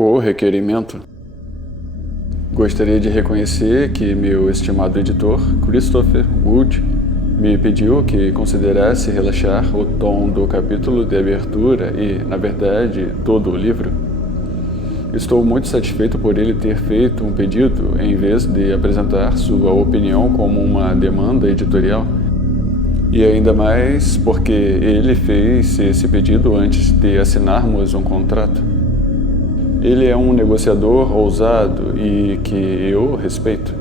O requerimento. Gostaria de reconhecer que meu estimado editor, Christopher Wood, me pediu que considerasse relaxar o tom do capítulo de abertura e, na verdade, todo o livro. Estou muito satisfeito por ele ter feito um pedido em vez de apresentar sua opinião como uma demanda editorial. E ainda mais porque ele fez esse pedido antes de assinarmos um contrato. Ele é um negociador ousado e que eu respeito.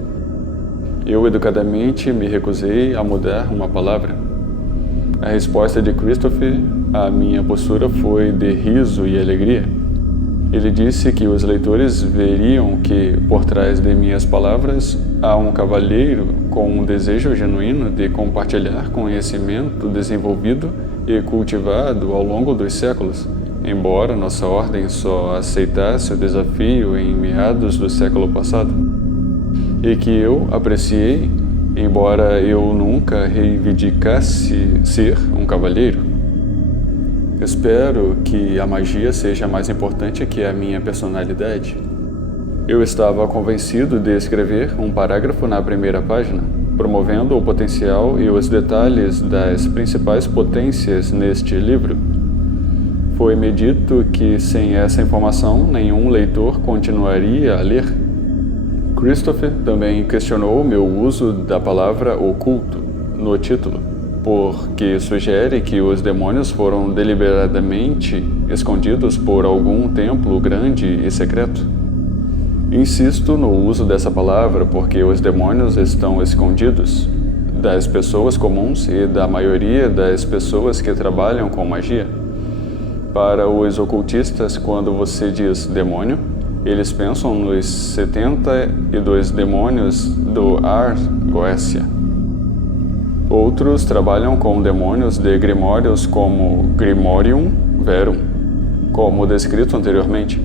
Eu educadamente me recusei a mudar uma palavra. A resposta de Christopher à minha postura foi de riso e alegria. Ele disse que os leitores veriam que, por trás de minhas palavras, há um cavalheiro com um desejo genuíno de compartilhar conhecimento desenvolvido e cultivado ao longo dos séculos, embora nossa ordem só aceitasse o desafio em meados do século passado, e que eu apreciei, embora eu nunca reivindicasse ser um cavalheiro. Espero que a magia seja mais importante que a minha personalidade. Eu estava convencido de escrever um parágrafo na primeira página, promovendo o potencial e os detalhes das principais potências neste livro. Foi-me dito que sem essa informação nenhum leitor continuaria a ler. Christopher também questionou meu uso da palavra oculto no título, porque sugere que os demônios foram deliberadamente escondidos por algum templo grande e secreto. Insisto no uso dessa palavra porque os demônios estão escondidos das pessoas comuns e da maioria das pessoas que trabalham com magia. Para os ocultistas, quando você diz demônio, eles pensam nos 72 demônios do Ars Goetia. Outros trabalham com demônios de grimórios como Grimorium Verum, como descrito anteriormente.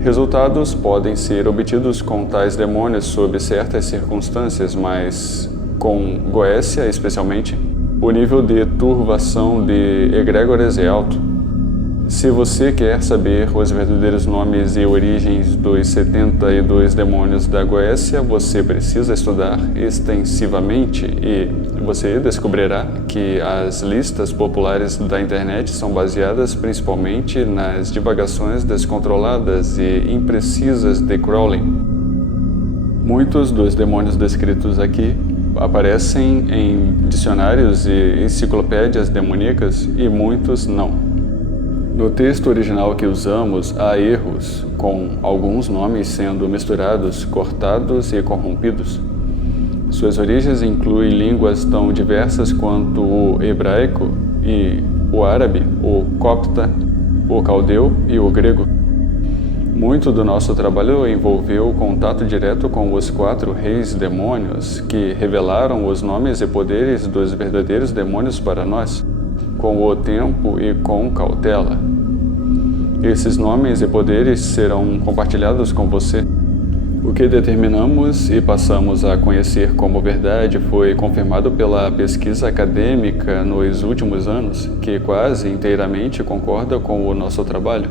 Resultados podem ser obtidos com tais demônios sob certas circunstâncias, mas com Goetia especialmente, o nível de turvação de egrégores é alto. Se você quer saber os verdadeiros nomes e origens dos 72 demônios da Goetia, você precisa estudar extensivamente e você descobrirá que as listas populares da internet são baseadas principalmente nas divagações descontroladas e imprecisas de Crowley. Muitos dos demônios descritos aqui aparecem em dicionários e enciclopédias demoníacas e muitos não. No texto original que usamos, há erros, com alguns nomes sendo misturados, cortados e corrompidos. Suas origens incluem línguas tão diversas quanto o hebraico e o árabe, o copta, o caldeu e o grego. Muito do nosso trabalho envolveu o contato direto com os 4 reis demônios que revelaram os nomes e poderes dos verdadeiros demônios para nós, com o tempo e com cautela. Esses nomes e poderes serão compartilhados com você. O que determinamos e passamos a conhecer como verdade foi confirmado pela pesquisa acadêmica nos últimos anos, que quase inteiramente concorda com o nosso trabalho.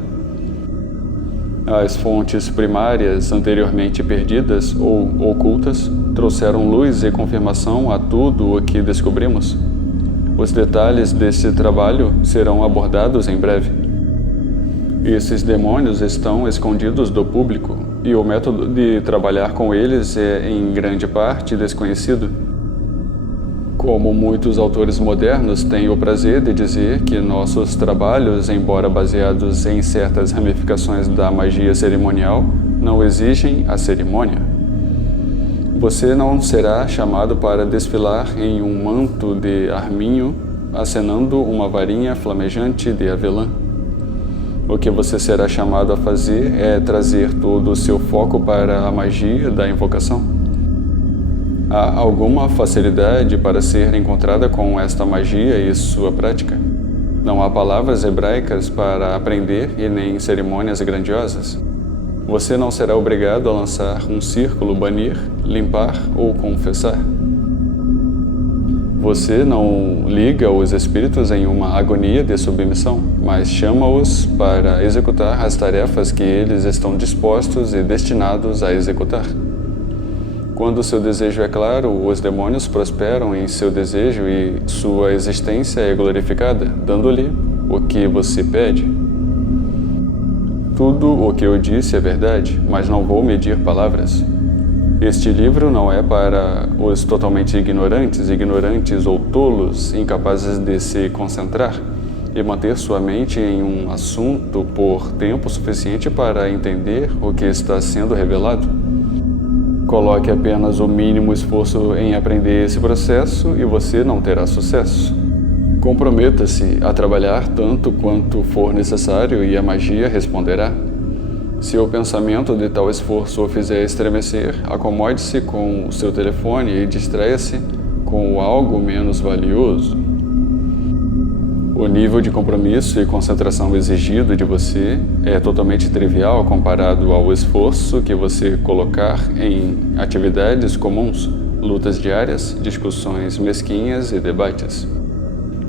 As fontes primárias anteriormente perdidas ou ocultas trouxeram luz e confirmação a tudo o que descobrimos. Os detalhes desse trabalho serão abordados em breve. Esses demônios estão escondidos do público e o método de trabalhar com eles é, em grande parte, desconhecido. Como muitos autores modernos têm o prazer de dizer que nossos trabalhos, embora baseados em certas ramificações da magia cerimonial, não exigem a cerimônia. Você não será chamado para desfilar em um manto de arminho, acenando uma varinha flamejante de avelã. O que você será chamado a fazer é trazer todo o seu foco para a magia da invocação. Há alguma facilidade para ser encontrada com esta magia e sua prática? Não há palavras hebraicas para aprender e nem cerimônias grandiosas. Você não será obrigado a lançar um círculo, banir, limpar ou confessar. Você não liga os espíritos em uma agonia de submissão, mas chama-os para executar as tarefas que eles estão dispostos e destinados a executar. Quando seu desejo é claro, os demônios prosperam em seu desejo e sua existência é glorificada, dando-lhe o que você pede. Tudo o que eu disse é verdade, mas não vou medir palavras. Este livro não é para os totalmente ignorantes ou tolos, incapazes de se concentrar e manter sua mente em um assunto por tempo suficiente para entender o que está sendo revelado. Coloque apenas o mínimo esforço em aprender esse processo e você não terá sucesso. Comprometa-se a trabalhar tanto quanto for necessário e a magia responderá. Se o pensamento de tal esforço o fizer estremecer, acomode-se com o seu telefone e distraia-se com algo menos valioso. O nível de compromisso e concentração exigido de você é totalmente trivial comparado ao esforço que você colocar em atividades comuns, lutas diárias, discussões mesquinhas e debates.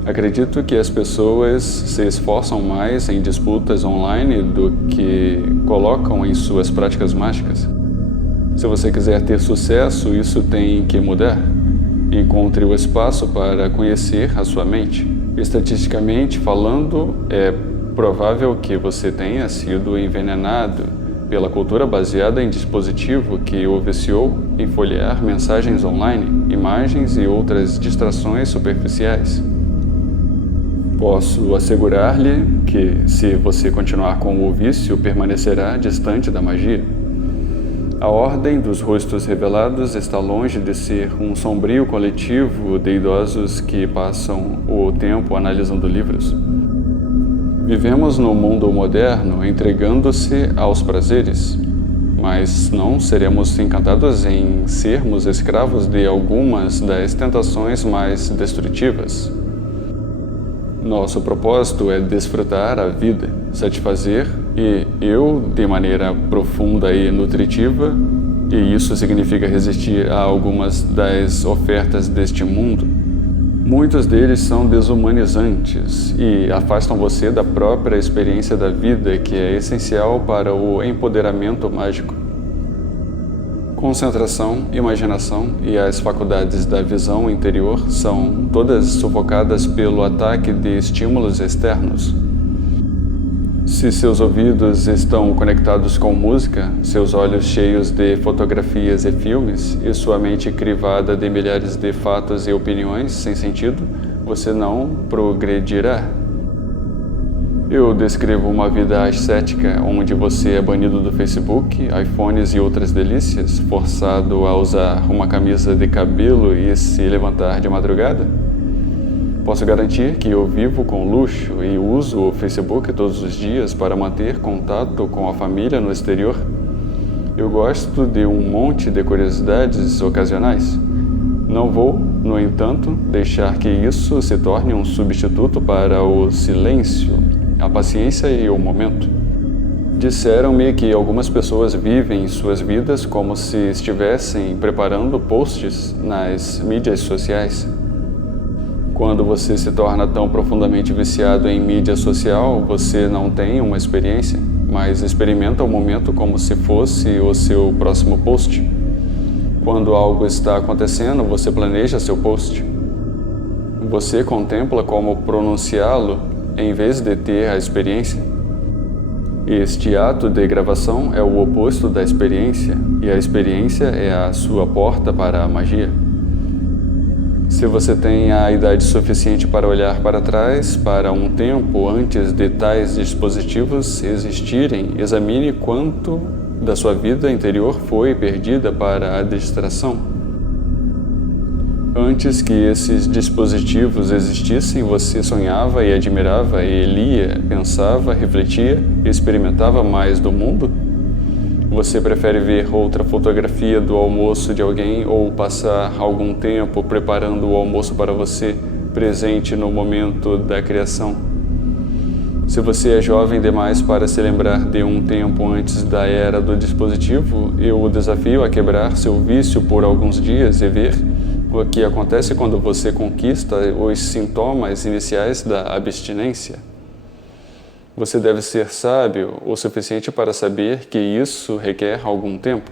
Acredito que as pessoas se esforçam mais em disputas online do que colocam em suas práticas mágicas. Se você quiser ter sucesso, isso tem que mudar. Encontre o espaço para conhecer a sua mente. Estatisticamente falando, é provável que você tenha sido envenenado pela cultura baseada em dispositivo que o viciou em folhear mensagens online, imagens e outras distrações superficiais. Posso assegurar-lhe que, se você continuar com o vício, permanecerá distante da magia. A ordem dos rostos revelados está longe de ser um sombrio coletivo de idosos que passam o tempo analisando livros. Vivemos no mundo moderno entregando-se aos prazeres, mas não seremos encantados em sermos escravos de algumas das tentações mais destrutivas. Nosso propósito é desfrutar a vida, satisfazer de maneira profunda e nutritiva, e isso significa resistir a algumas das ofertas deste mundo. Muitos deles são desumanizantes e afastam você da própria experiência da vida, que é essencial para o empoderamento mágico. Concentração, imaginação e as faculdades da visão interior são todas sufocadas pelo ataque de estímulos externos. Se seus ouvidos estão conectados com música, seus olhos cheios de fotografias e filmes e sua mente crivada de milhares de fatos e opiniões sem sentido, você não progredirá. Eu descrevo uma vida ascética onde você é banido do Facebook, iPhones e outras delícias, forçado a usar uma camisa de cabelo e se levantar de madrugada? Posso garantir que eu vivo com luxo e uso o Facebook todos os dias para manter contato com a família no exterior. Eu gosto de um monte de curiosidades ocasionais. Não vou, no entanto, deixar que isso se torne um substituto para o silêncio, a paciência e o momento. Disseram-me que algumas pessoas vivem suas vidas como se estivessem preparando posts nas mídias sociais. Quando você se torna tão profundamente viciado em mídia social, você não tem uma experiência, mas experimenta o momento como se fosse o seu próximo post. Quando algo está acontecendo, você planeja seu post. Você contempla como pronunciá-lo em vez de ter a experiência. Este ato de gravação é o oposto da experiência, e a experiência é a sua porta para a magia. Se você tem a idade suficiente para olhar para trás, para um tempo antes de tais dispositivos existirem, examine quanto da sua vida interior foi perdida para a distração. Antes que esses dispositivos existissem, você sonhava e admirava e lia, pensava, refletia e experimentava mais do mundo? Você prefere ver outra fotografia do almoço de alguém ou passar algum tempo preparando o almoço para você, presente no momento da criação? Se você é jovem demais para se lembrar de um tempo antes da era do dispositivo, eu o desafio a quebrar seu vício por alguns dias e ver o que acontece quando você conquista os sintomas iniciais da abstinência. Você deve ser sábio o suficiente para saber que isso requer algum tempo.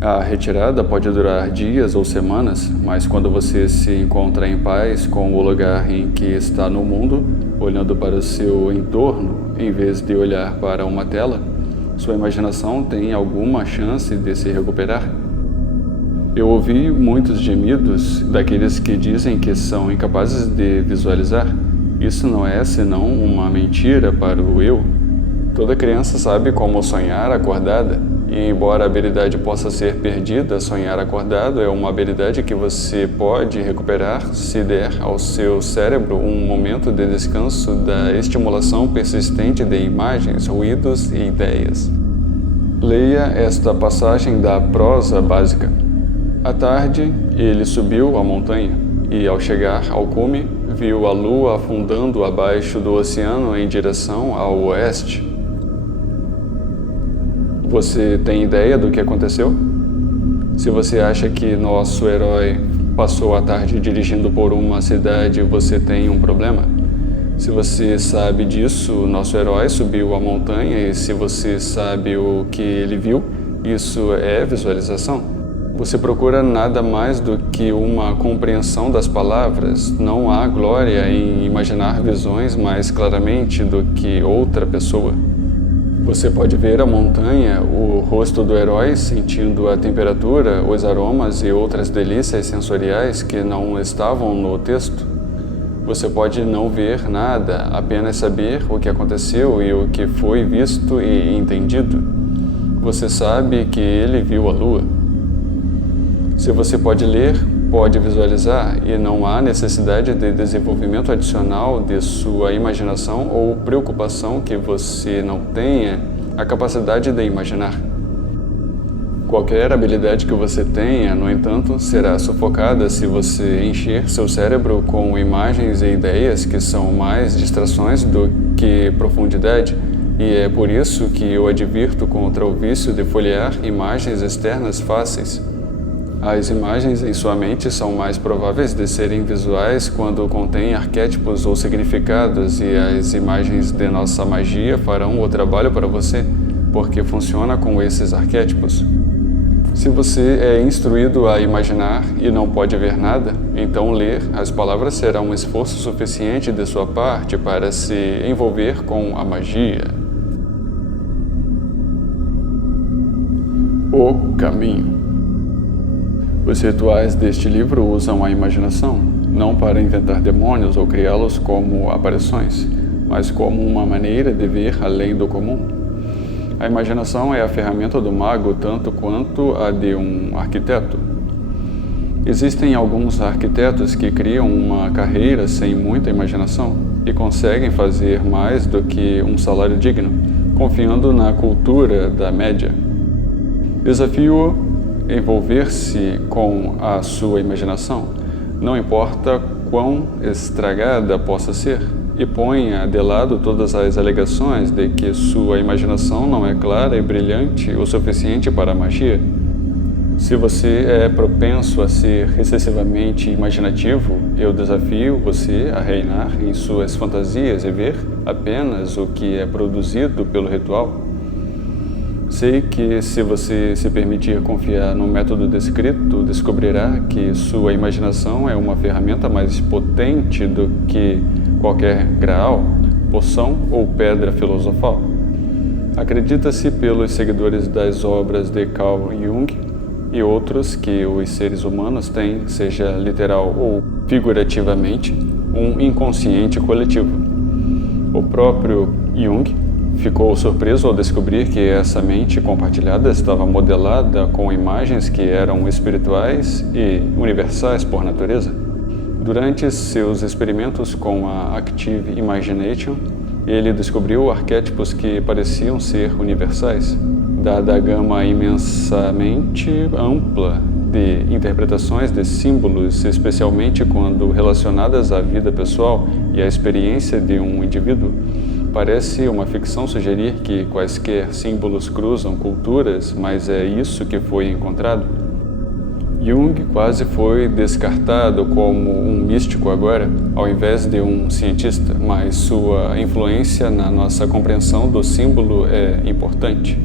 A retirada pode durar dias ou semanas, mas quando você se encontra em paz com o lugar em que está no mundo, olhando para o seu entorno em vez de olhar para uma tela, sua imaginação tem alguma chance de se recuperar. Eu ouvi muitos gemidos daqueles que dizem que são incapazes de visualizar. Isso não é senão uma mentira para o eu. Toda criança sabe como sonhar acordada, e embora a habilidade possa ser perdida, sonhar acordado é uma habilidade que você pode recuperar se der ao seu cérebro um momento de descanso da estimulação persistente de imagens, ruídos e ideias. Leia esta passagem da prosa básica. À tarde, ele subiu a montanha e, ao chegar ao cume, viu a lua afundando abaixo do oceano em direção ao oeste. Você tem ideia do que aconteceu? Se você acha que nosso herói passou a tarde dirigindo por uma cidade, você tem um problema. Se você sabe disso, nosso herói subiu a montanha e se você sabe o que ele viu, isso é visualização. Você procura nada mais do que uma compreensão das palavras. Não há glória em imaginar visões mais claramente do que outra pessoa. Você pode ver a montanha, o rosto do herói, sentindo a temperatura, os aromas e outras delícias sensoriais que não estavam no texto. Você pode não ver nada, apenas saber o que aconteceu e o que foi visto e entendido. Você sabe que ele viu a lua. Se você pode ler, pode visualizar e não há necessidade de desenvolvimento adicional de sua imaginação ou preocupação que você não tenha a capacidade de imaginar. Qualquer habilidade que você tenha, no entanto, será sufocada se você encher seu cérebro com imagens e ideias que são mais distrações do que profundidade, e é por isso que eu advirto contra o vício de folhear imagens externas fáceis. As imagens em sua mente são mais prováveis de serem visuais quando contêm arquétipos ou significados, e as imagens de nossa magia farão o trabalho para você, porque funciona com esses arquétipos. Se você é instruído a imaginar e não pode ver nada, então ler as palavras será um esforço suficiente de sua parte para se envolver com a magia. O caminho. Os rituais deste livro usam a imaginação, não para inventar demônios ou criá-los como aparições, mas como uma maneira de ver além do comum. A imaginação é a ferramenta do mago tanto quanto a de um arquiteto. Existem alguns arquitetos que criam uma carreira sem muita imaginação e conseguem fazer mais do que um salário digno, confiando na cultura da média. Desafio envolver-se com a sua imaginação, não importa quão estragada possa ser, e ponha de lado todas as alegações de que sua imaginação não é clara e brilhante o suficiente para a magia. Se você é propenso a ser excessivamente imaginativo, eu desafio você a reinar em suas fantasias e ver apenas o que é produzido pelo ritual. Sei que se você se permitir confiar no método descrito, descobrirá que sua imaginação é uma ferramenta mais potente do que qualquer graal, poção ou pedra filosofal. Acredita-se pelos seguidores das obras de Carl Jung e outros que os seres humanos têm, seja literal ou figurativamente, um inconsciente coletivo. O próprio Jung ficou surpreso ao descobrir que essa mente compartilhada estava modelada com imagens que eram espirituais e universais por natureza. Durante seus experimentos com a Active Imagination, ele descobriu arquétipos que pareciam ser universais. Dada a gama imensamente ampla de interpretações de símbolos, especialmente quando relacionadas à vida pessoal e à experiência de um indivíduo, parece uma ficção sugerir que quaisquer símbolos cruzam culturas, mas é isso que foi encontrado. Jung quase foi descartado como um místico agora, ao invés de um cientista, mas sua influência na nossa compreensão do símbolo é importante.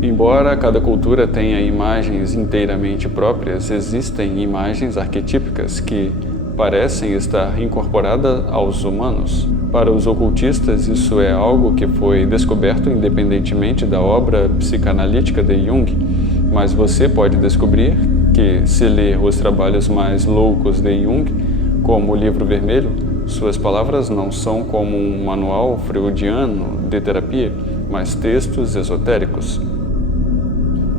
Embora cada cultura tenha imagens inteiramente próprias, existem imagens arquetípicas que parecem estar incorporadas aos humanos. Para os ocultistas, isso é algo que foi descoberto independentemente da obra psicanalítica de Jung, mas você pode descobrir que, se ler os trabalhos mais loucos de Jung, como o Livro Vermelho, suas palavras não são como um manual freudiano de terapia, mas textos esotéricos.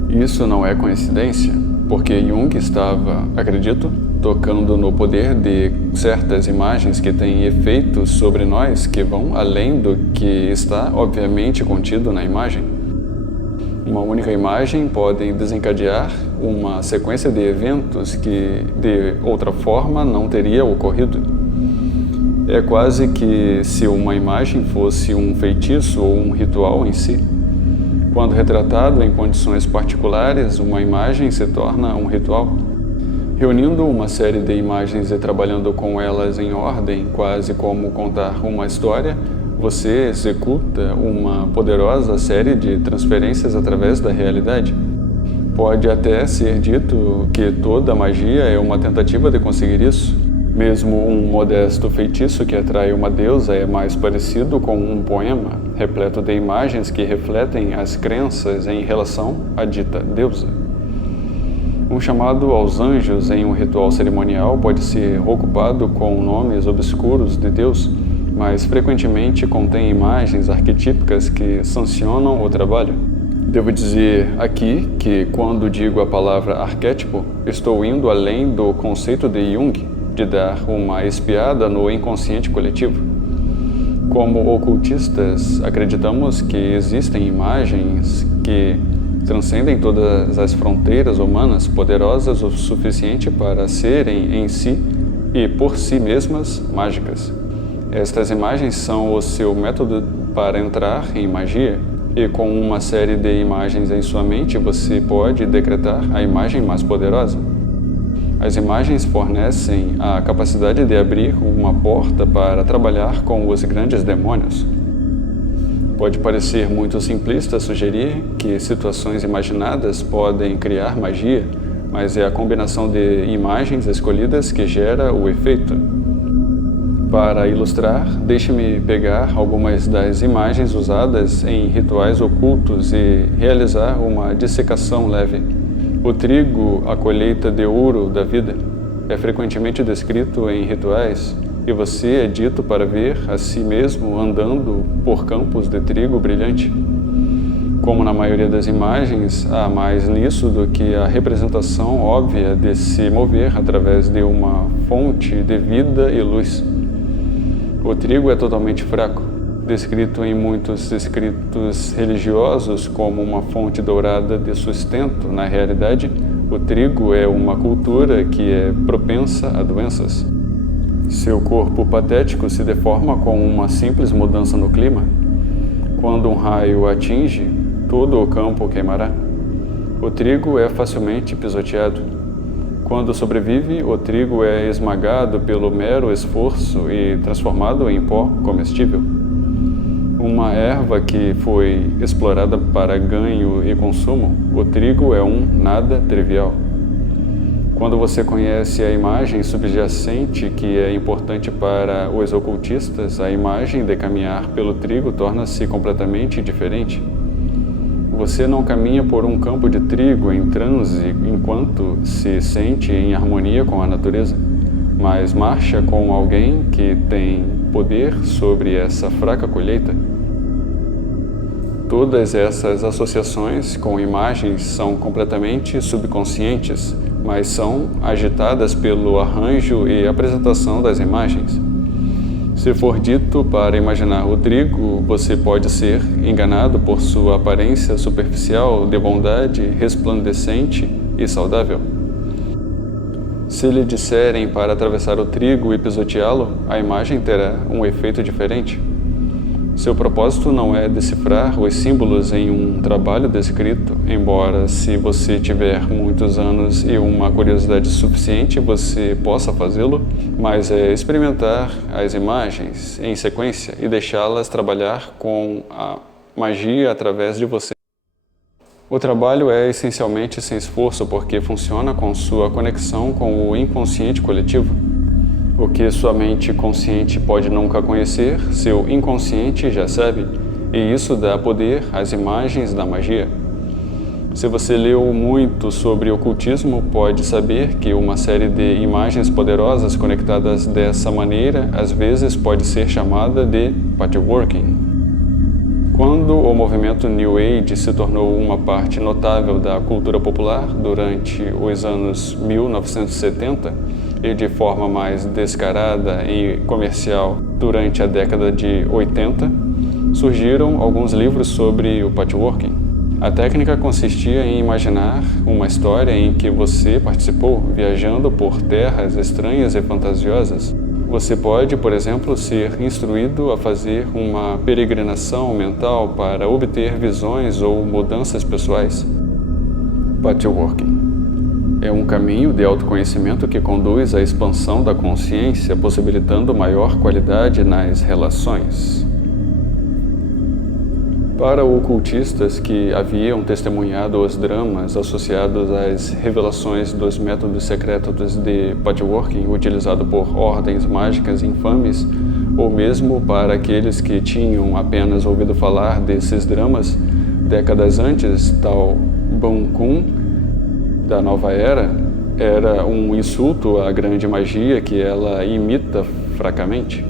Isso não é coincidência, porque Jung estava, acredito, tocando no poder de certas imagens que têm efeitos sobre nós que vão além do que está, obviamente, contido na imagem. Uma única imagem pode desencadear uma sequência de eventos que, de outra forma, não teria ocorrido. É quase que se uma imagem fosse um feitiço ou um ritual em si. Quando retratado em condições particulares, uma imagem se torna um ritual. Reunindo uma série de imagens e trabalhando com elas em ordem, quase como contar uma história, você executa uma poderosa série de transferências através da realidade. Pode até ser dito que toda magia é uma tentativa de conseguir isso. Mesmo um modesto feitiço que atrai uma deusa é mais parecido com um poema, repleto de imagens que refletem as crenças em relação à dita deusa. Um chamado aos anjos em um ritual cerimonial pode ser ocupado com nomes obscuros de Deus, mas frequentemente contém imagens arquetípicas que sancionam o trabalho. Devo dizer aqui que, quando digo a palavra arquétipo, estou indo além do conceito de Jung, de dar uma espiada no inconsciente coletivo. Como ocultistas, acreditamos que existem imagens que transcendem todas as fronteiras humanas, poderosas o suficiente para serem em si e por si mesmas mágicas. Estas imagens são o seu método para entrar em magia, e com uma série de imagens em sua mente você pode decretar a imagem mais poderosa. As imagens fornecem a capacidade de abrir uma porta para trabalhar com os grandes demônios. Pode parecer muito simplista sugerir que situações imaginadas podem criar magia, mas é a combinação de imagens escolhidas que gera o efeito. Para ilustrar, deixe-me pegar algumas das imagens usadas em rituais ocultos e realizar uma dissecação leve. O trigo, a colheita de ouro da vida, é frequentemente descrito em rituais, e você é dito para ver a si mesmo andando por campos de trigo brilhante. Como na maioria das imagens, há mais nisso do que a representação óbvia de se mover através de uma fonte de vida e luz. O trigo é totalmente fraco, descrito em muitos escritos religiosos como uma fonte dourada de sustento. Na realidade, o trigo é uma cultura que é propensa a doenças. Seu corpo patético se deforma com uma simples mudança no clima. Quando um raio atinge, todo o campo queimará. O trigo é facilmente pisoteado. Quando sobrevive, o trigo é esmagado pelo mero esforço e transformado em pó comestível. Uma erva que foi explorada para ganho e consumo, o trigo é um nada trivial. Quando você conhece a imagem subjacente que é importante para os ocultistas, a imagem de caminhar pelo trigo torna-se completamente diferente. Você não caminha por um campo de trigo em transe enquanto se sente em harmonia com a natureza, mas marcha com alguém que tem poder sobre essa fraca colheita. Todas essas associações com imagens são completamente subconscientes, mas são agitadas pelo arranjo e apresentação das imagens. Se for dito para imaginar o trigo, você pode ser enganado por sua aparência superficial de bondade resplandecente e saudável. Se lhe disserem para atravessar o trigo e pisoteá-lo, a imagem terá um efeito diferente. Seu propósito não é decifrar os símbolos em um trabalho descrito, embora se você tiver muitos anos e uma curiosidade suficiente você possa fazê-lo, mas é experimentar as imagens em sequência e deixá-las trabalhar com a magia através de você. O trabalho é essencialmente sem esforço porque funciona com sua conexão com o inconsciente coletivo. O que sua mente consciente pode nunca conhecer, seu inconsciente já sabe, e isso dá poder às imagens da magia. Se você leu muito sobre ocultismo, pode saber que uma série de imagens poderosas conectadas dessa maneira às vezes pode ser chamada de patchworking. Quando o movimento New Age se tornou uma parte notável da cultura popular durante os anos 1970, e de forma mais descarada e comercial durante a década de 80, surgiram alguns livros sobre o patchworking. A técnica consistia em imaginar uma história em que você participou viajando por terras estranhas e fantasiosas. Você pode, por exemplo, ser instruído a fazer uma peregrinação mental para obter visões ou mudanças pessoais. Patchworking é um caminho de autoconhecimento que conduz à expansão da consciência, possibilitando maior qualidade nas relações. Para ocultistas que haviam testemunhado os dramas associados às revelações dos métodos secretos de patchworking utilizado por ordens mágicas infames, ou mesmo para aqueles que tinham apenas ouvido falar desses dramas décadas antes, tal Buncum da Nova Era era um insulto à grande magia que ela imita fracamente.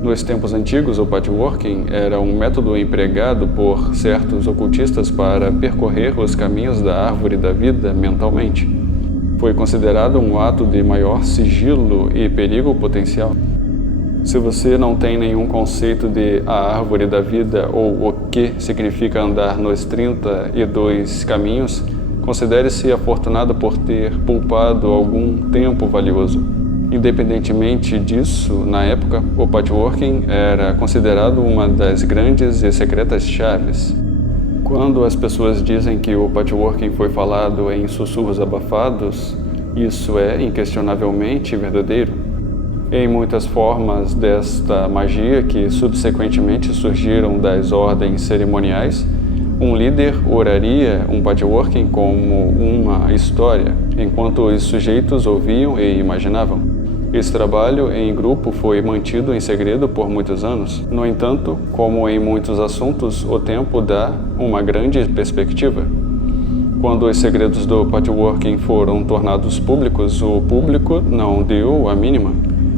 Nos tempos antigos, o patchworking era um método empregado por certos ocultistas para percorrer os caminhos da árvore da vida mentalmente. Foi considerado um ato de maior sigilo e perigo potencial. Se você não tem nenhum conceito de a árvore da vida ou o que significa andar nos 32 caminhos, considere-se afortunado por ter poupado algum tempo valioso. Independentemente disso, na época, o patchworking era considerado uma das grandes e secretas chaves. Quando as pessoas dizem que o patchworking foi falado em sussurros abafados, isso é inquestionavelmente verdadeiro. Em muitas formas desta magia que subsequentemente surgiram das ordens cerimoniais, um líder oraria um patchworking como uma história, enquanto os sujeitos ouviam e imaginavam. Esse trabalho em grupo foi mantido em segredo por muitos anos. No entanto, como em muitos assuntos, o tempo dá uma grande perspectiva. Quando os segredos do patchworking foram tornados públicos, o público não deu a mínima,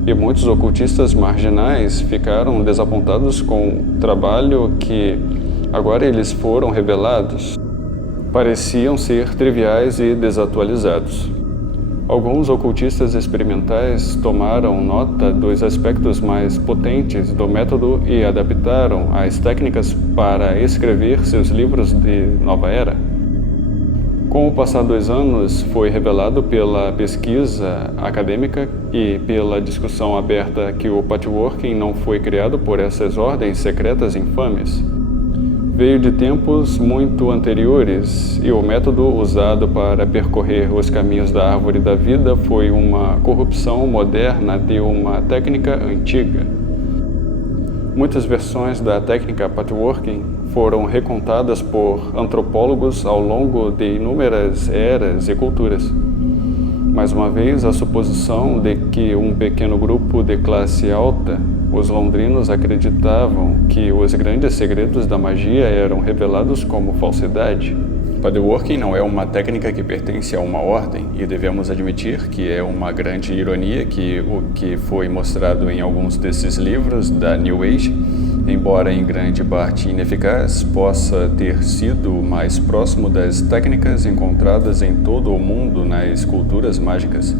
e muitos ocultistas marginais ficaram desapontados com o trabalho que agora eles foram revelados. Pareciam ser triviais e desatualizados. Alguns ocultistas experimentais tomaram nota dos aspectos mais potentes do método e adaptaram as técnicas para escrever seus livros de nova era. Com o passar dos anos, foi revelado pela pesquisa acadêmica e pela discussão aberta que o patchworking não foi criado por essas ordens secretas infames. Veio de tempos muito anteriores e o método usado para percorrer os caminhos da árvore da vida foi uma corrupção moderna de uma técnica antiga. Muitas versões da técnica patchworking foram recontadas por antropólogos ao longo de inúmeras eras e culturas. Mais uma vez, a suposição de que um pequeno grupo de classe alta, os londrinos, acreditavam que os grandes segredos da magia eram revelados como falsidade. Patchworking não é uma técnica que pertence a uma ordem, e devemos admitir que é uma grande ironia que o que foi mostrado em alguns desses livros da New Age, embora em grande parte ineficaz, possa ter sido mais próximo das técnicas encontradas em todo o mundo nas culturas mágicas,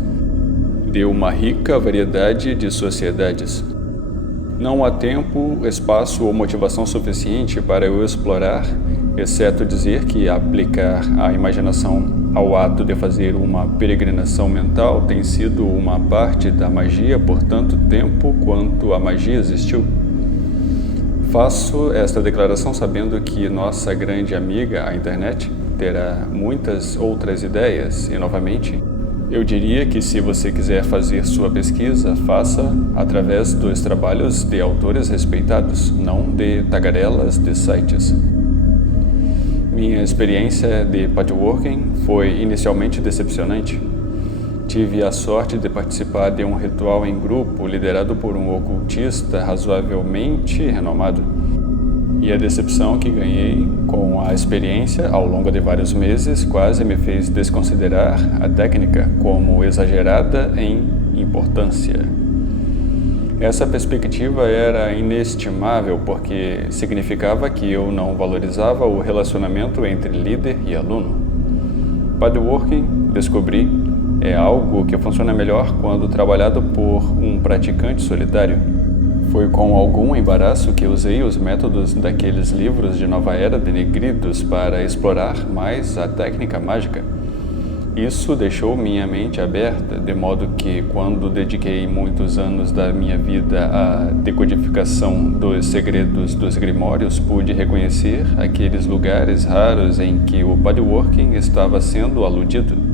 de uma rica variedade de sociedades. Não há tempo, espaço ou motivação suficiente para eu explorar, exceto dizer que aplicar a imaginação ao ato de fazer uma peregrinação mental tem sido uma parte da magia por tanto tempo quanto a magia existiu. Faço esta declaração sabendo que nossa grande amiga, a internet, terá muitas outras ideias e, novamente, eu diria que se você quiser fazer sua pesquisa, faça através dos trabalhos de autores respeitados, não de tagarelas de sites. Minha experiência de patchworking foi inicialmente decepcionante. Tive a sorte de participar de um ritual em grupo liderado por um ocultista razoavelmente renomado. E a decepção que ganhei com a experiência ao longo de vários meses quase me fez desconsiderar a técnica como exagerada em importância. Essa perspectiva era inestimável porque significava que eu não valorizava o relacionamento entre líder e aluno. Patchworking, descobri, é algo que funciona melhor quando trabalhado por um praticante solitário. Foi com algum embaraço que usei os métodos daqueles livros de nova era denegridos para explorar mais a técnica mágica. Isso deixou minha mente aberta, de modo que, quando dediquei muitos anos da minha vida à decodificação dos segredos dos grimórios, pude reconhecer aqueles lugares raros em que o patchworking estava sendo aludido.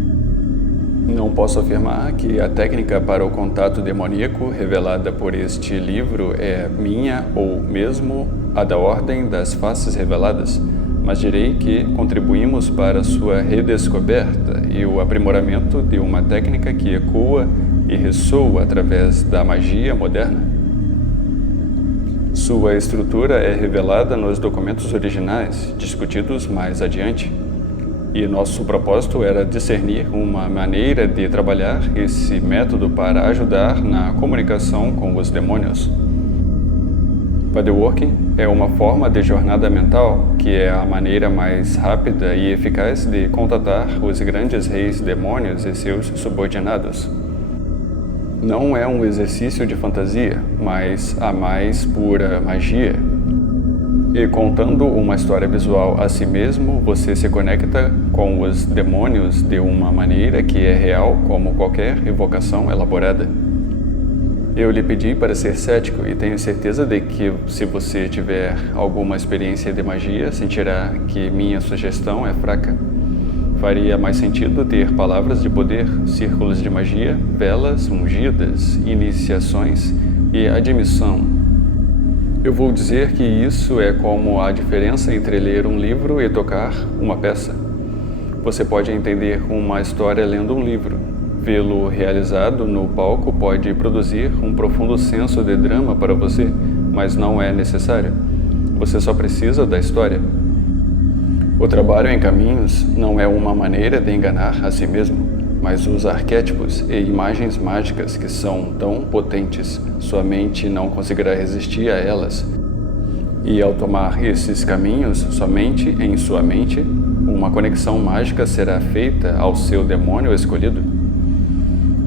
Não posso afirmar que a técnica para o contato demoníaco revelada por este livro é minha ou mesmo a da Ordem das Faces Reveladas, mas direi que contribuímos para sua redescoberta e o aprimoramento de uma técnica que ecoa e ressoa através da magia moderna. Sua estrutura é revelada nos documentos originais, discutidos mais adiante. E nosso propósito era discernir uma maneira de trabalhar esse método para ajudar na comunicação com os demônios. Patchworking é uma forma de jornada mental que é a maneira mais rápida e eficaz de contatar os grandes reis demônios e seus subordinados. Não é um exercício de fantasia, mas a mais pura magia. E contando uma história visual a si mesmo, você se conecta com os demônios de uma maneira que é real como qualquer evocação elaborada. Eu lhe pedi para ser cético e tenho certeza de que, se você tiver alguma experiência de magia, sentirá que minha sugestão é fraca. Faria mais sentido ter palavras de poder, círculos de magia, velas ungidas, iniciações e admissão. Eu vou dizer que isso é como a diferença entre ler um livro e tocar uma peça. Você pode entender uma história lendo um livro. Vê-lo realizado no palco pode produzir um profundo senso de drama para você, mas não é necessário. Você só precisa da história. O trabalho em caminhos não é uma maneira de enganar a si mesmo, mas os arquétipos e imagens mágicas que são tão potentes, sua mente não conseguirá resistir a elas. E ao tomar esses caminhos somente em sua mente, uma conexão mágica será feita ao seu demônio escolhido.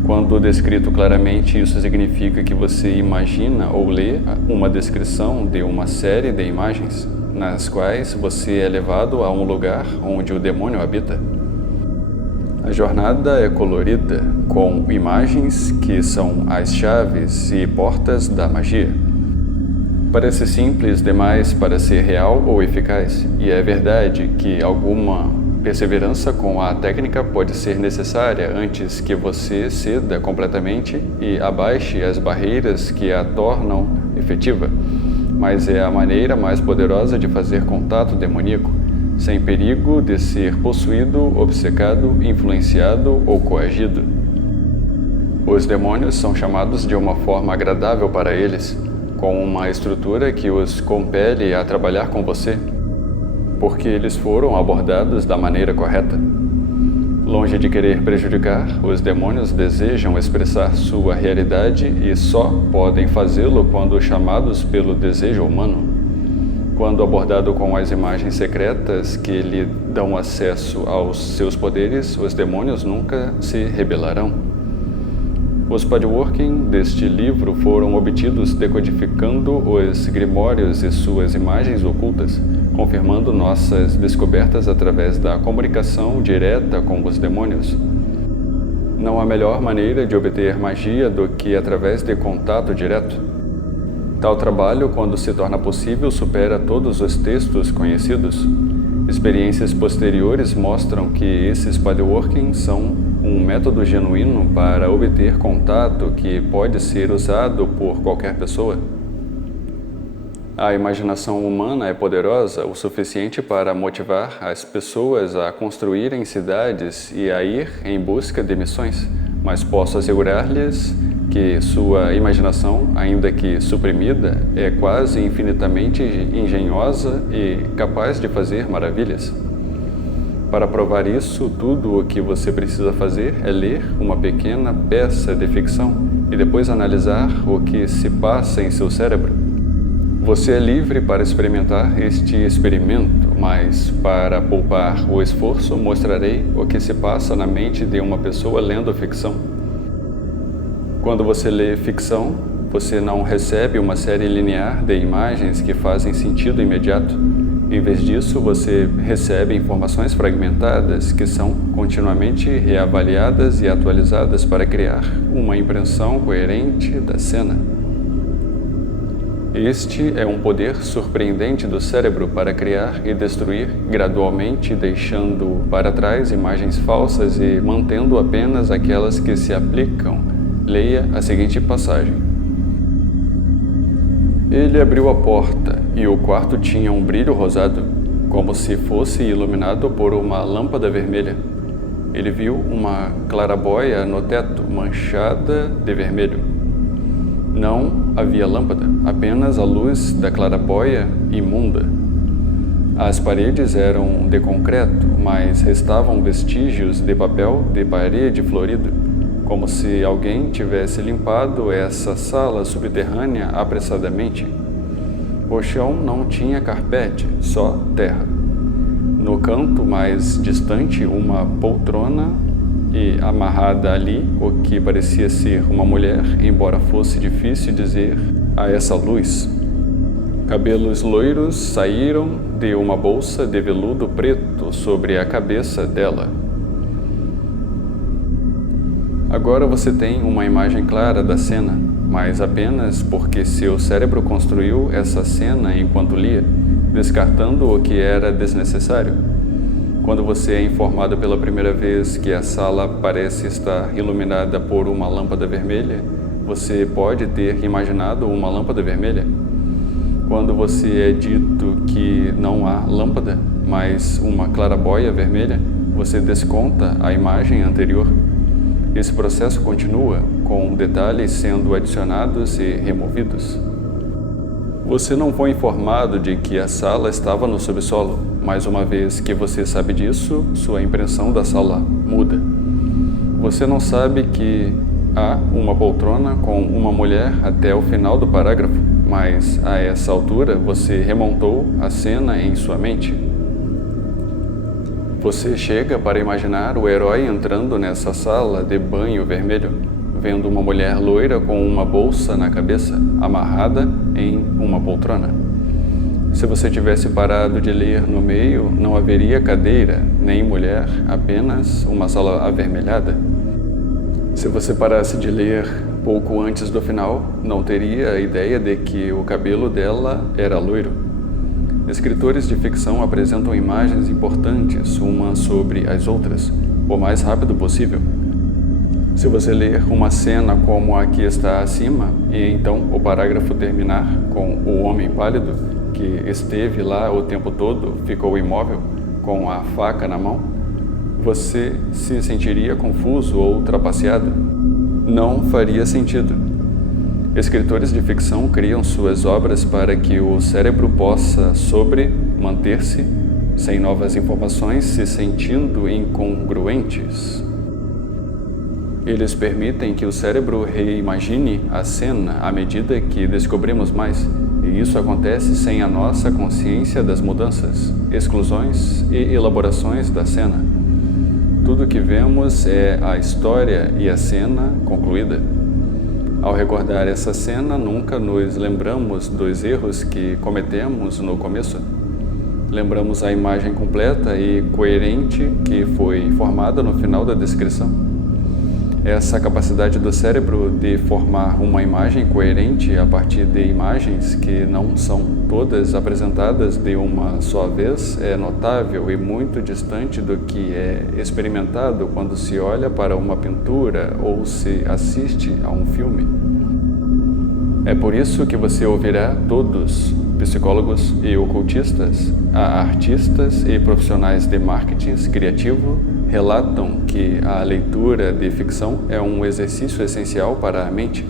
Quando descrito claramente, isso significa que você imagina ou lê uma descrição de uma série de imagens, nas quais você é levado a um lugar onde o demônio habita. A jornada é colorida, com imagens que são as chaves e portas da magia. Parece simples demais para ser real ou eficaz, e é verdade que alguma perseverança com a técnica pode ser necessária antes que você ceda completamente e abaixe as barreiras que a tornam efetiva, mas é a maneira mais poderosa de fazer contato demoníaco, sem perigo de ser possuído, obcecado, influenciado ou coagido. Os demônios são chamados de uma forma agradável para eles, com uma estrutura que os compele a trabalhar com você, porque eles foram abordados da maneira correta. Longe de querer prejudicar, os demônios desejam expressar sua realidade e só podem fazê-lo quando chamados pelo desejo humano. Quando abordado com as imagens secretas que lhe dão acesso aos seus poderes, os demônios nunca se rebelarão. Os patchworking deste livro foram obtidos decodificando os grimórios e suas imagens ocultas, confirmando nossas descobertas através da comunicação direta com os demônios. Não há melhor maneira de obter magia do que através de contato direto. Tal trabalho, quando se torna possível, supera todos os textos conhecidos. Experiências posteriores mostram que esses bodyworking são um método genuíno para obter contato que pode ser usado por qualquer pessoa. A imaginação humana é poderosa o suficiente para motivar as pessoas a construírem cidades e a ir em busca de missões, mas posso assegurar-lhes que sua imaginação, ainda que suprimida, é quase infinitamente engenhosa e capaz de fazer maravilhas. Para provar isso, tudo o que você precisa fazer é ler uma pequena peça de ficção e depois analisar o que se passa em seu cérebro. Você é livre para experimentar este experimento, mas para poupar o esforço, mostrarei o que se passa na mente de uma pessoa lendo ficção. Quando você lê ficção, você não recebe uma série linear de imagens que fazem sentido imediato. Em vez disso, você recebe informações fragmentadas que são continuamente reavaliadas e atualizadas para criar uma impressão coerente da cena. Este é um poder surpreendente do cérebro para criar e destruir gradualmente, deixando para trás imagens falsas e mantendo apenas aquelas que se aplicam. Leia a seguinte passagem. Ele abriu a porta e o quarto tinha um brilho rosado, como se fosse iluminado por uma lâmpada vermelha. Ele viu uma claraboia no teto, manchada de vermelho. Não havia lâmpada, apenas a luz da claraboia imunda. As paredes eram de concreto, mas restavam vestígios de papel de parede florido, como se alguém tivesse limpado essa sala subterrânea apressadamente. O chão não tinha carpete, só terra. No canto mais distante, uma poltrona e amarrada ali o que parecia ser uma mulher, embora fosse difícil dizer a essa luz. Cabelos loiros saíram de uma bolsa de veludo preto sobre a cabeça dela. Agora você tem uma imagem clara da cena, mas apenas porque seu cérebro construiu essa cena enquanto lia, descartando o que era desnecessário. Quando você é informado pela primeira vez que a sala parece estar iluminada por uma lâmpada vermelha, você pode ter imaginado uma lâmpada vermelha. Quando você é dito que não há lâmpada, mas uma claraboia vermelha, você desconta a imagem anterior. Esse processo continua, com detalhes sendo adicionados e removidos. Você não foi informado de que a sala estava no subsolo, mas uma vez que você sabe disso, sua impressão da sala muda. Você não sabe que há uma poltrona com uma mulher até o final do parágrafo, mas a essa altura você remontou a cena em sua mente. Você chega para imaginar o herói entrando nessa sala de banho vermelho, vendo uma mulher loira com uma bolsa na cabeça, amarrada em uma poltrona. Se você tivesse parado de ler no meio, não haveria cadeira, nem mulher, apenas uma sala avermelhada. Se você parasse de ler pouco antes do final, não teria a ideia de que o cabelo dela era loiro. Escritores de ficção apresentam imagens importantes umas sobre as outras, o mais rápido possível. Se você ler uma cena como a que está acima, e então o parágrafo terminar com o homem pálido, que esteve lá o tempo todo, ficou imóvel, com a faca na mão, você se sentiria confuso ou trapaceado. Não faria sentido. Escritores de ficção criam suas obras para que o cérebro possa manter-se sem novas informações, se sentindo incongruentes. Eles permitem que o cérebro reimagine a cena à medida que descobrimos mais, e isso acontece sem a nossa consciência das mudanças, exclusões e elaborações da cena. Tudo o que vemos é a história e a cena concluída. Ao recordar essa cena, nunca nos lembramos dos erros que cometemos no começo. Lembramos a imagem completa e coerente que foi formada no final da descrição. Essa capacidade do cérebro de formar uma imagem coerente a partir de imagens que não são todas apresentadas de uma só vez é notável e muito distante do que é experimentado quando se olha para uma pintura ou se assiste a um filme. É por isso que você ouvirá todos, psicólogos e ocultistas, artistas e profissionais de marketing criativo, relatam que a leitura de ficção é um exercício essencial para a mente.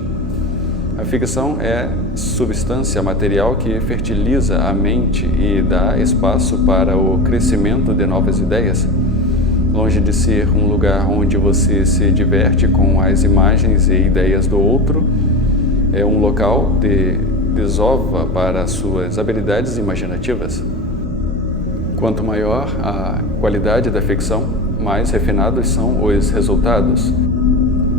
A ficção é substância material que fertiliza a mente e dá espaço para o crescimento de novas ideias. Longe de ser um lugar onde você se diverte com as imagens e ideias do outro, é um local de desova para suas habilidades imaginativas. Quanto maior a qualidade da ficção, mais refinados são os resultados.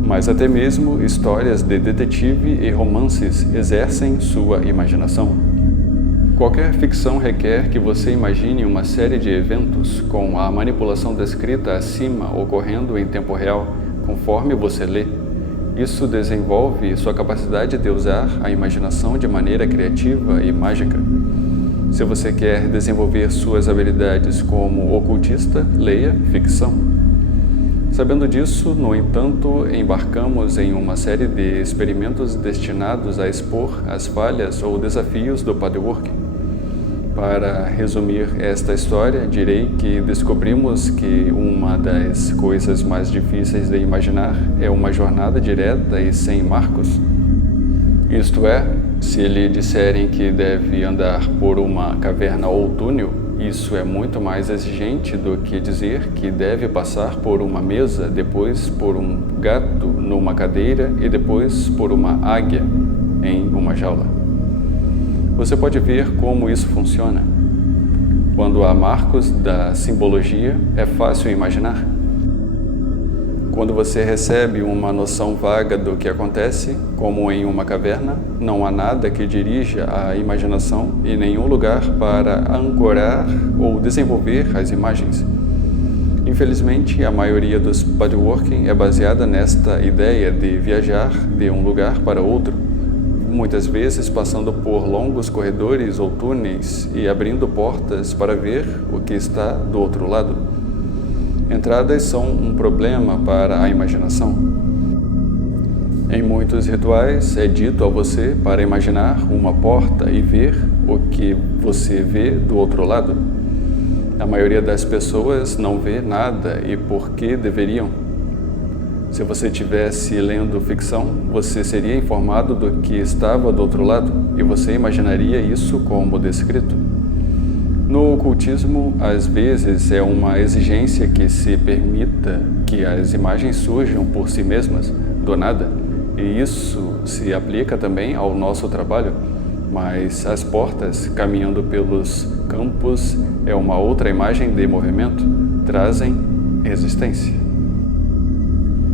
Mas até mesmo histórias de detetive e romances exercem sua imaginação. Qualquer ficção requer que você imagine uma série de eventos com a manipulação descrita acima ocorrendo em tempo real, conforme você lê. Isso desenvolve sua capacidade de usar a imaginação de maneira criativa e mágica. Se você quer desenvolver suas habilidades como ocultista, leia ficção. Sabendo disso, no entanto, embarcamos em uma série de experimentos destinados a expor as falhas ou desafios do paddworking. Para resumir esta história, direi que descobrimos que uma das coisas mais difíceis de imaginar é uma jornada direta e sem marcos. Isto é, se lhe disserem que deve andar por uma caverna ou túnel, isso é muito mais exigente do que dizer que deve passar por uma mesa, depois por um gato numa cadeira e depois por uma águia em uma jaula. Você pode ver como isso funciona. Quando há marcos da simbologia, é fácil imaginar. Quando você recebe uma noção vaga do que acontece, como em uma caverna, não há nada que dirija a imaginação e nenhum lugar para ancorar ou desenvolver as imagens. Infelizmente, a maioria dos paddworking é baseada nesta ideia de viajar de um lugar para outro, muitas vezes passando por longos corredores ou túneis e abrindo portas para ver o que está do outro lado. Entradas são um problema para a imaginação. Em muitos rituais é dito a você para imaginar uma porta e ver o que você vê do outro lado. A maioria das pessoas não vê nada e por que deveriam? Se você estivesse lendo ficção, você seria informado do que estava do outro lado e você imaginaria isso como descrito. No ocultismo, às vezes é uma exigência que se permita que as imagens surjam por si mesmas, do nada, e isso se aplica também ao nosso trabalho, mas as portas, caminhando pelos campos, é uma outra imagem de movimento, trazem existência.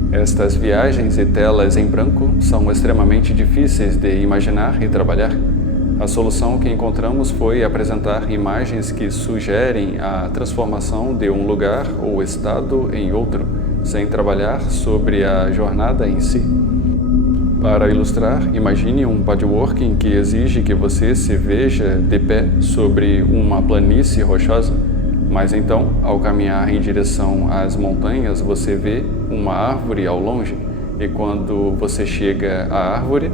Estas viagens e telas em branco são extremamente difíceis de imaginar e trabalhar. A solução que encontramos foi apresentar imagens que sugerem a transformação de um lugar ou estado em outro, sem trabalhar sobre a jornada em si. Para ilustrar, imagine um paddworking que exige que você se veja de pé sobre uma planície rochosa, mas então, ao caminhar em direção às montanhas, você vê uma árvore ao longe, e quando você chega à árvore,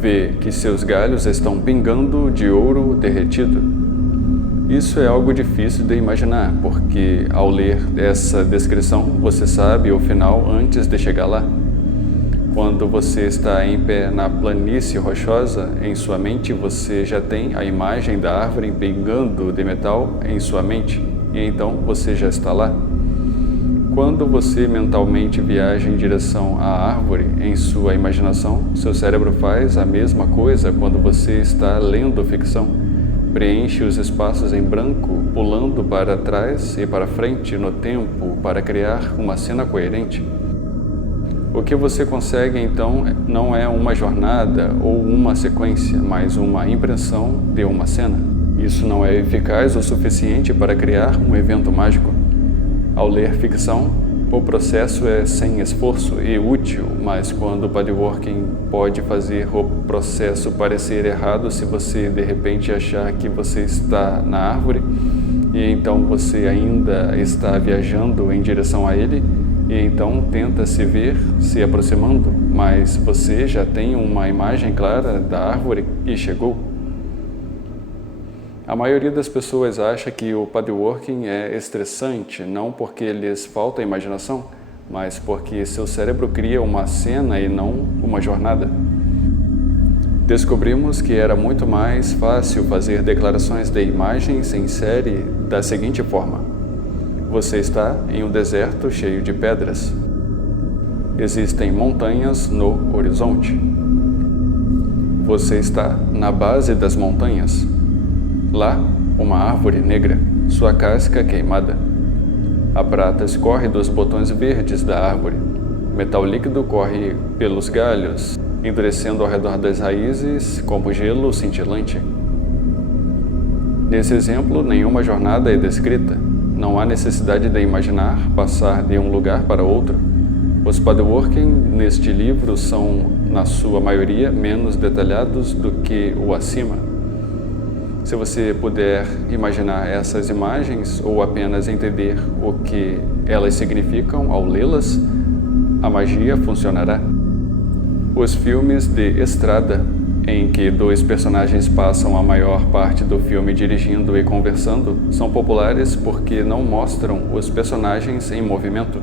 vê que seus galhos estão pingando de ouro derretido. Isso é algo difícil de imaginar, porque ao ler essa descrição, você sabe o final antes de chegar lá. Quando você está em pé na planície rochosa, em sua mente você já tem a imagem da árvore pingando de metal em sua mente, e então você já está lá. Quando você mentalmente viaja em direção à árvore em sua imaginação, seu cérebro faz a mesma coisa quando você está lendo ficção. Preenche os espaços em branco, pulando para trás e para frente no tempo para criar uma cena coerente. O que você consegue então não é uma jornada ou uma sequência, mas uma impressão de uma cena. Isso não é eficaz o suficiente para criar um evento mágico. Ao ler ficção, O processo é sem esforço e útil, mas quando o bodyworking pode fazer o processo parecer errado se você de repente achar que você está na árvore e então você ainda está viajando em direção a ele e então tenta se ver se aproximando, mas você já tem uma imagem clara da árvore e chegou. A maioria das pessoas acha que o bodyworking é estressante, não porque lhes falta imaginação, mas porque seu cérebro cria uma cena e não uma jornada. Descobrimos que era muito mais fácil fazer declarações de imagens em série da seguinte forma: você está em um deserto cheio de pedras. Existem montanhas no horizonte. Você está na base das montanhas. Lá, uma árvore negra, sua casca queimada. A prata escorre dos botões verdes da árvore. Metal líquido corre pelos galhos, endurecendo ao redor das raízes como gelo cintilante. Nesse exemplo, nenhuma jornada é descrita. Não há necessidade de imaginar passar de um lugar para outro. Os bodyworking neste livro são, na sua maioria, menos detalhados do que o acima. Se você puder imaginar essas imagens ou apenas entender o que elas significam ao lê-las, a magia funcionará. Os filmes de estrada, em que dois personagens passam a maior parte do filme dirigindo e conversando, são populares porque não mostram os personagens em movimento.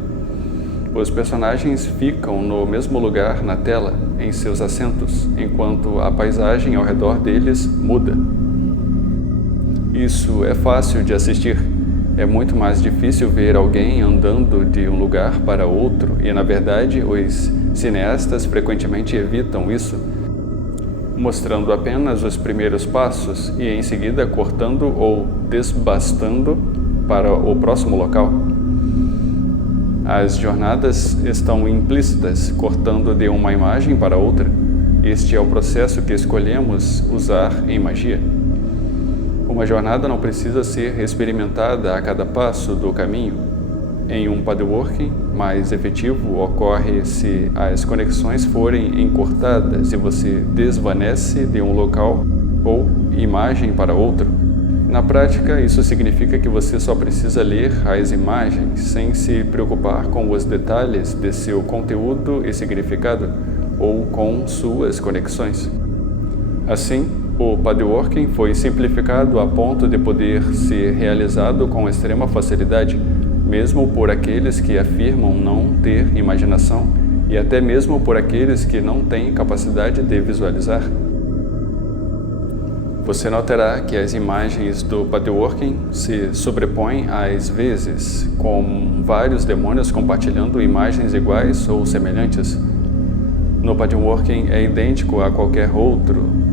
Os personagens ficam no mesmo lugar na tela, em seus assentos, enquanto a paisagem ao redor deles muda. Isso é fácil de assistir. É muito mais difícil ver alguém andando de um lugar para outro e, na verdade, os cineastas frequentemente evitam isso, mostrando apenas os primeiros passos e, em seguida, cortando ou desbastando para o próximo local. As jornadas estão implícitas, cortando de uma imagem para outra. Este é o processo que escolhemos usar em magia. Uma jornada não precisa ser experimentada a cada passo do caminho. Em um bodyworking mais efetivo, ocorre se as conexões forem encurtadas e você desvanece de um local ou imagem para outro. Na prática, isso significa que você só precisa ler as imagens sem se preocupar com os detalhes de seu conteúdo e significado ou com suas conexões. Assim, o bodyworking foi simplificado a ponto de poder ser realizado com extrema facilidade, mesmo por aqueles que afirmam não ter imaginação e até mesmo por aqueles que não têm capacidade de visualizar. Você notará que as imagens do bodyworking se sobrepõem às vezes, com vários demônios compartilhando imagens iguais ou semelhantes. No bodyworking é idêntico a qualquer outro.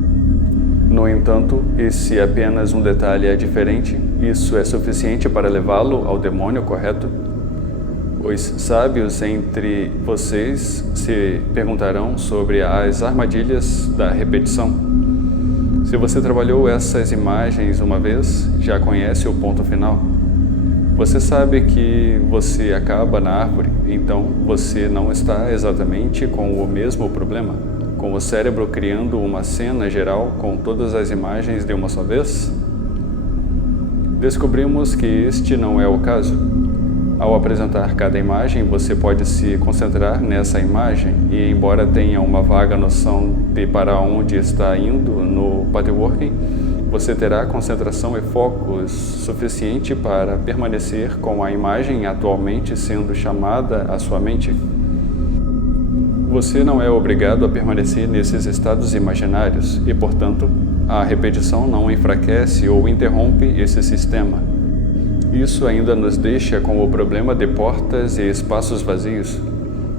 No entanto, e se apenas um detalhe é diferente, isso é suficiente para levá-lo ao demônio correto? Os sábios entre vocês se perguntarão sobre as armadilhas da repetição. Se você trabalhou essas imagens uma vez, já conhece o ponto final. Você sabe que você acaba na árvore, então você não está exatamente com o mesmo problema, com o cérebro criando uma cena geral com todas as imagens de uma só vez? Descobrimos que este não é o caso. Ao apresentar cada imagem, você pode se concentrar nessa imagem e, embora tenha uma vaga noção de para onde está indo no bodyworking, você terá concentração e foco suficiente para permanecer com a imagem atualmente sendo chamada à sua mente. Você não é obrigado a permanecer nesses estados imaginários e, portanto, a repetição não enfraquece ou interrompe esse sistema. Isso ainda nos deixa com o problema de portas e espaços vazios.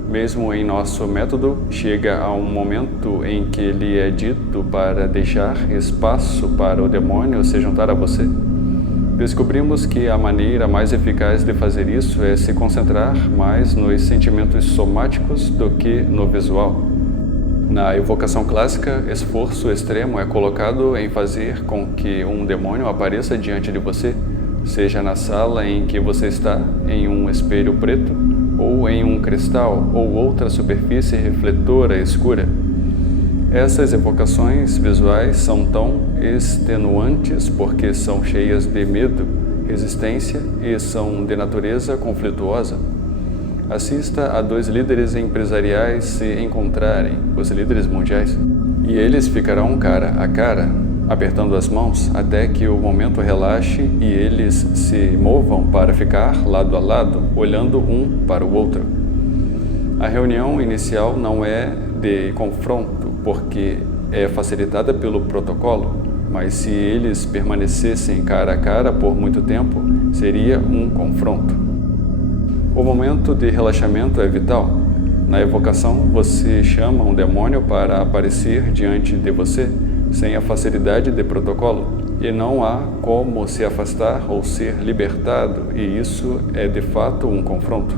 Mesmo em nosso método, chega a um momento em que lhe é dito para deixar espaço para o demônio se juntar a você. Descobrimos que a maneira mais eficaz de fazer isso é se concentrar mais nos sentimentos somáticos do que no visual. Na evocação clássica, esforço extremo é colocado em fazer com que um demônio apareça diante de você, seja na sala em que você está, em um espelho preto, ou em um cristal ou outra superfície refletora escura. Essas evocações visuais são tão extenuantes porque são cheias de medo, resistência e são de natureza conflituosa. Assista a 2 líderes empresariais se encontrarem, os líderes mundiais, e eles ficarão cara a cara, apertando as mãos até que o momento relaxe e eles se movam para ficar lado a lado, olhando um para o outro. A reunião inicial não é de confronto, porque é facilitada pelo protocolo, mas se eles permanecessem cara a cara por muito tempo, seria um confronto. O momento de relaxamento é vital. Na evocação, você chama um demônio para aparecer diante de você, sem a facilidade de protocolo, e não há como se afastar ou ser libertado, e isso é de fato um confronto.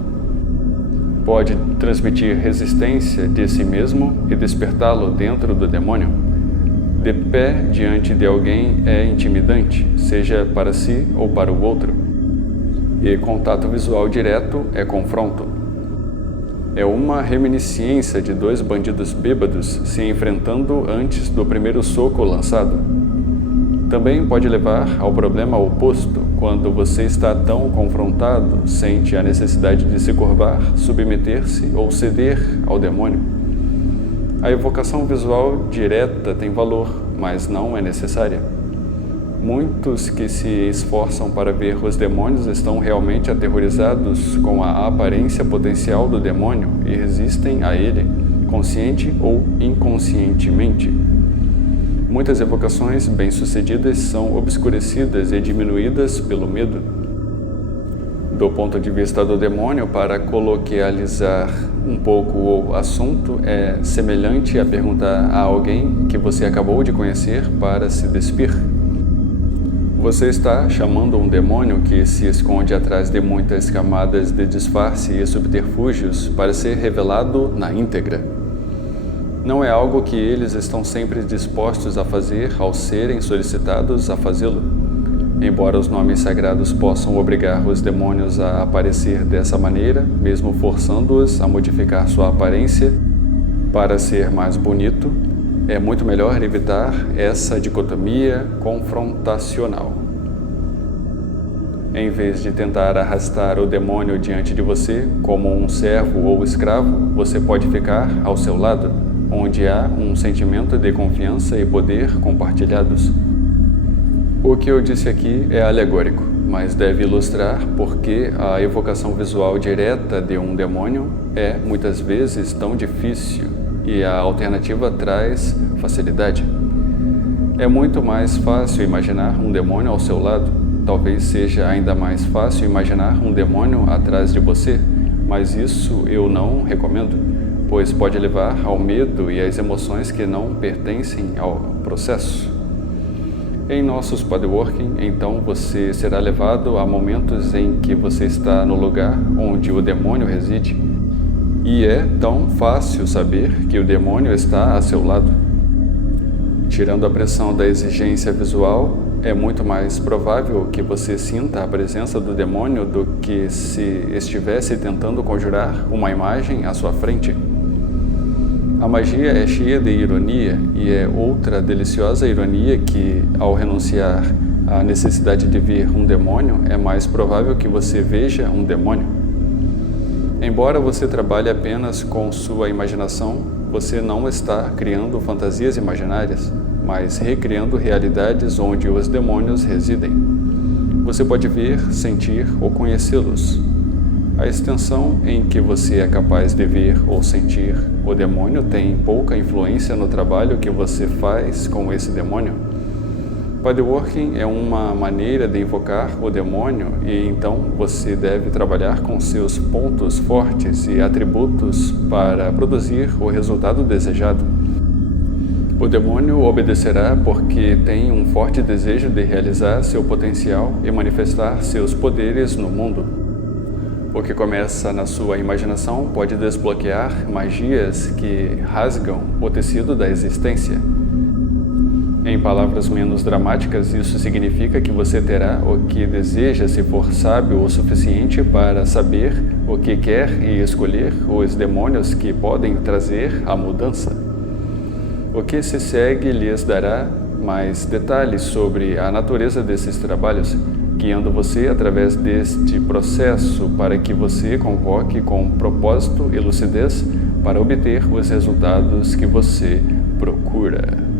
Pode transmitir resistência de si mesmo e despertá-lo dentro do demônio. De pé diante de alguém é intimidante, seja para si ou para o outro. E contato visual direto é confronto. É uma reminiscência de 2 bandidos bêbados se enfrentando antes do primeiro soco lançado. Também pode levar ao problema oposto, quando você está tão confrontado, sente a necessidade de se curvar, submeter-se ou ceder ao demônio. A evocação visual direta tem valor, mas não é necessária. Muitos que se esforçam para ver os demônios estão realmente aterrorizados com a aparência potencial do demônio e resistem a ele, consciente ou inconscientemente. Muitas evocações bem-sucedidas são obscurecidas e diminuídas pelo medo. Do ponto de vista do demônio, para coloquializar um pouco o assunto, é semelhante a perguntar a alguém que você acabou de conhecer para se despir. Você está chamando um demônio que se esconde atrás de muitas camadas de disfarce e subterfúgios para ser revelado na íntegra. Não é algo que eles estão sempre dispostos a fazer ao serem solicitados a fazê-lo. Embora os nomes sagrados possam obrigar os demônios a aparecer dessa maneira, mesmo forçando-os a modificar sua aparência para ser mais bonito, é muito melhor evitar essa dicotomia confrontacional. Em vez de tentar arrastar o demônio diante de você como um servo ou escravo, você pode ficar ao seu lado, onde há um sentimento de confiança e poder compartilhados. O que eu disse aqui é alegórico, mas deve ilustrar porque a evocação visual direta de um demônio é, muitas vezes, tão difícil e a alternativa traz facilidade. É muito mais fácil imaginar um demônio ao seu lado. Talvez seja ainda mais fácil imaginar um demônio atrás de você, mas isso eu não recomendo, pois pode levar ao medo e às emoções que não pertencem ao processo. Em nossos bodyworking, então, você será levado a momentos em que você está no lugar onde o demônio reside. E é tão fácil saber que o demônio está a seu lado. Tirando a pressão da exigência visual, é muito mais provável que você sinta a presença do demônio do que se estivesse tentando conjurar uma imagem à sua frente. A magia é cheia de ironia e é outra deliciosa ironia que, ao renunciar à necessidade de ver um demônio, é mais provável que você veja um demônio. Embora você trabalhe apenas com sua imaginação, você não está criando fantasias imaginárias, mas recriando realidades onde os demônios residem. Você pode ver, sentir ou conhecê-los. A extensão em que você é capaz de ver ou sentir o demônio tem pouca influência no trabalho que você faz com esse demônio. Bodyworking é uma maneira de invocar o demônio e então você deve trabalhar com seus pontos fortes e atributos para produzir o resultado desejado. O demônio obedecerá porque tem um forte desejo de realizar seu potencial e manifestar seus poderes no mundo. O que começa na sua imaginação pode desbloquear magias que rasgam o tecido da existência. Em palavras menos dramáticas, isso significa que você terá o que deseja se for sábio o suficiente para saber o que quer e escolher os demônios que podem trazer a mudança. O que se segue lhes dará mais detalhes sobre a natureza desses trabalhos, guiando você através deste processo para que você convoque com propósito e lucidez para obter os resultados que você procura.